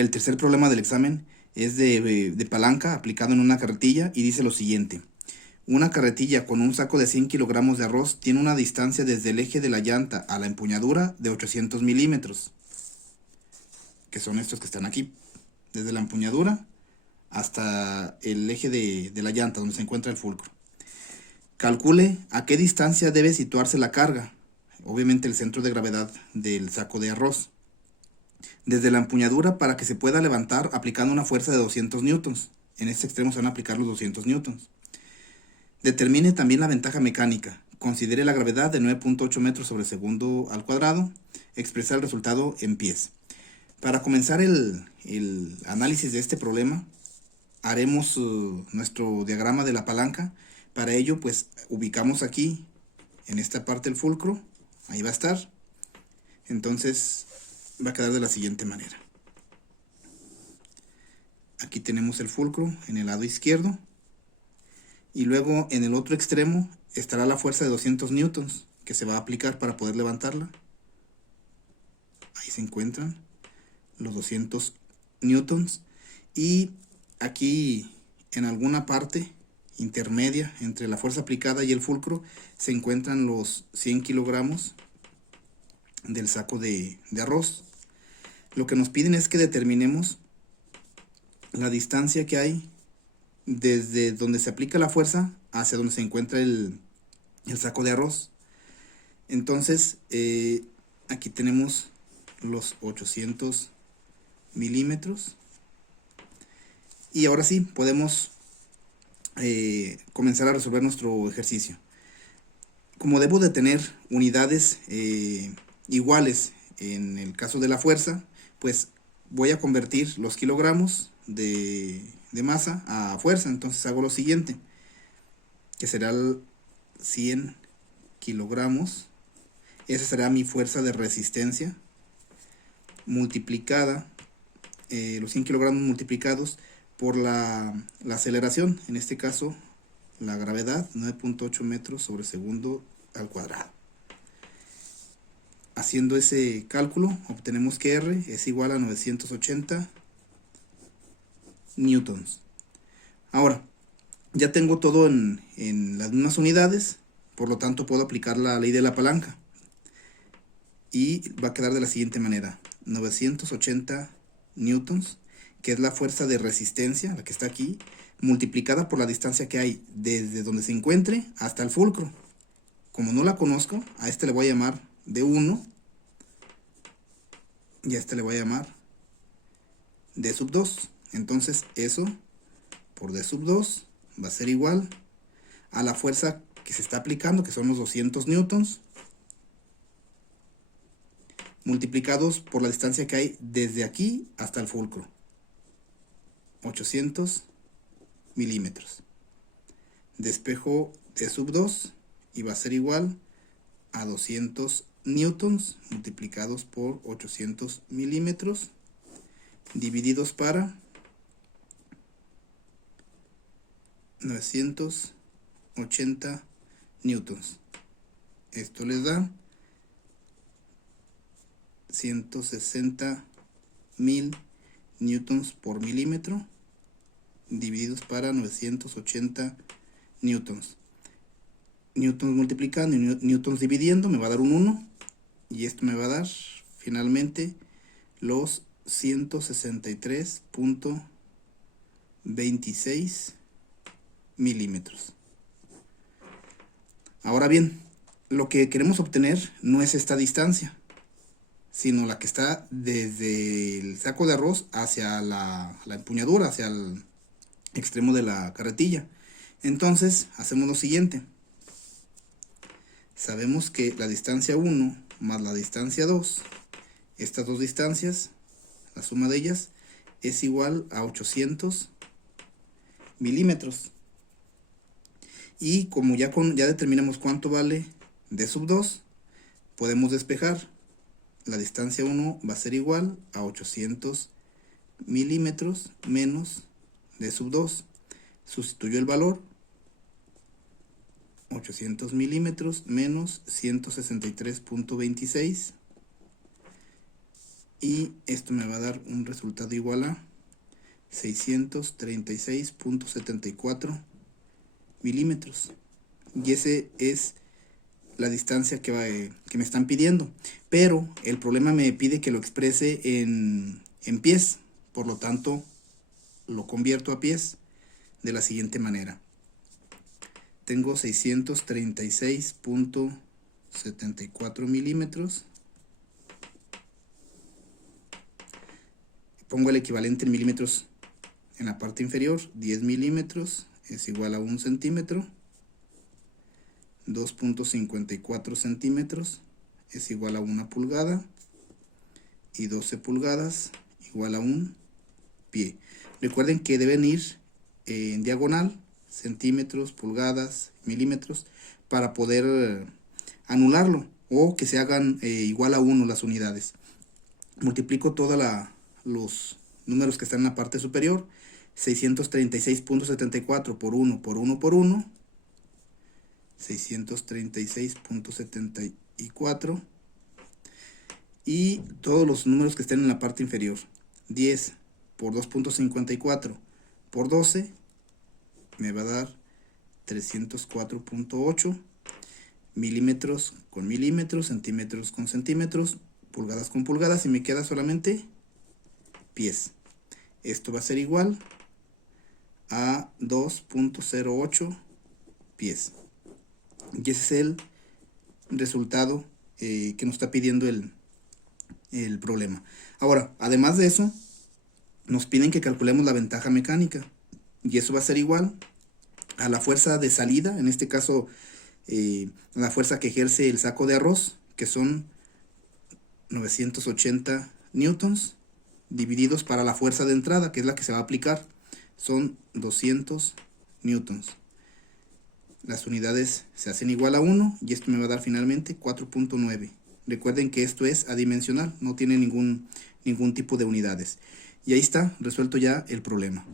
El tercer problema del examen es de palanca aplicado en una carretilla y dice lo siguiente. Una carretilla con un saco de 100 kilogramos de arroz tiene una distancia desde el eje de la llanta a la empuñadura de 800 milímetros, que son estos que están aquí, desde la empuñadura hasta el eje de la llanta donde se encuentra el fulcro. Calcule a qué distancia debe situarse la carga, obviamente el centro de gravedad del saco de arroz, desde la empuñadura para que se pueda levantar aplicando una fuerza de 200 newtons. En este extremo se van a aplicar los 200 newtons. Determine también la ventaja mecánica. Considere la gravedad de 9.8 metros sobre segundo al cuadrado. Expresar el resultado en pies. Para comenzar el análisis de este problema, haremos nuestro diagrama de la palanca. Para ello, pues ubicamos aquí, en esta parte el fulcro. Ahí va a estar. Entonces, va a quedar de la siguiente manera. Aquí tenemos el fulcro en el lado izquierdo. Y luego en el otro extremo estará la fuerza de 200 newtons que se va a aplicar para poder levantarla. Ahí se encuentran los 200 newtons. Y aquí en alguna parte intermedia entre la fuerza aplicada y el fulcro se encuentran los 100 kilogramos del saco de arroz. Lo que nos piden es que determinemos la distancia que hay desde donde se aplica la fuerza hacia donde se encuentra el saco de arroz. Entonces, aquí tenemos los 800 milímetros. Y ahora sí, podemos comenzar a resolver nuestro ejercicio. Como debo de tener unidades iguales en el caso de la fuerza, pues voy a convertir los kilogramos de masa a fuerza. Entonces hago lo siguiente, que será 100 kilogramos. Esa será mi fuerza de resistencia multiplicada, los 100 kilogramos multiplicados por la aceleración, en este caso la gravedad, 9.8 metros sobre segundo al cuadrado. Haciendo ese cálculo, obtenemos que R es igual a 980 newtons. Ahora, ya tengo todo en las mismas unidades, por lo tanto puedo aplicar la ley de la palanca. Y va a quedar de la siguiente manera. 980 newtons, que es la fuerza de resistencia, la que está aquí, multiplicada por la distancia que hay desde donde se encuentre hasta el fulcro. Como no la conozco, a este le voy a llamar D1 y a este le voy a llamar D sub 2. Entonces eso por D sub 2 va a ser igual a la fuerza que se está aplicando, que son los 200 newtons, multiplicados por la distancia que hay desde aquí hasta el fulcro, 800 milímetros. Despejo D sub 2 y va a ser igual a 200 newtons multiplicados por 800 milímetros divididos para 980 newtons. Esto les da 160.000 newtons por milímetro divididos para 980 newtons. Newtons multiplicando y newtons dividiendo me va a dar un 1, y esto me va a dar finalmente los 163.26 milímetros. Ahora bien, lo que queremos obtener no es esta distancia, sino la que está desde el saco de arroz hacia la empuñadura, hacia el extremo de la carretilla. Entonces hacemos lo siguiente. Sabemos que la distancia 1 más la distancia 2, estas dos distancias, la suma de ellas, es igual a 800 milímetros. Y como ya determinamos cuánto vale D sub 2, podemos despejar. La distancia 1 va a ser igual a 800 milímetros menos D sub 2. Sustituyo el valor, 800 milímetros menos 163.26 y esto me va a dar un resultado igual a 636.74 milímetros. Y ese es la distancia que me están pidiendo. Pero el problema me pide que lo exprese en pies. Por lo tanto, lo convierto a pies de la siguiente manera. Tengo 636.74 milímetros. Pongo el equivalente en milímetros en la parte inferior. 10 milímetros es igual a 1 centímetro. 2.54 centímetros es igual a 1 pulgada. Y 12 pulgadas igual a un pie. Recuerden que deben ir en diagonal, centímetros, pulgadas, milímetros, para poder anularlo o que se hagan igual a 1 las unidades. Multiplico todos los números que están en la parte superior. 636.74 por 1 por 1 por 1. 636.74. Y todos los números que estén en la parte inferior. 10 por 2.54 por 12 me va a dar 304.8 milímetros con milímetros, centímetros con centímetros, pulgadas con pulgadas, y me queda solamente pies. Esto va a ser igual a 2.08 pies. Y ese es el resultado que nos está pidiendo el problema. Ahora, además de eso, nos piden que calculemos la ventaja mecánica. Y eso va a ser igual a la fuerza de salida, en este caso la fuerza que ejerce el saco de arroz, que son 980 newtons, divididos para la fuerza de entrada, que es la que se va a aplicar, son 200 newtons. Las unidades se hacen igual a 1 y esto me va a dar finalmente 4.9. Recuerden que esto es adimensional, no tiene ningún tipo de unidades. Y ahí está resuelto ya el problema.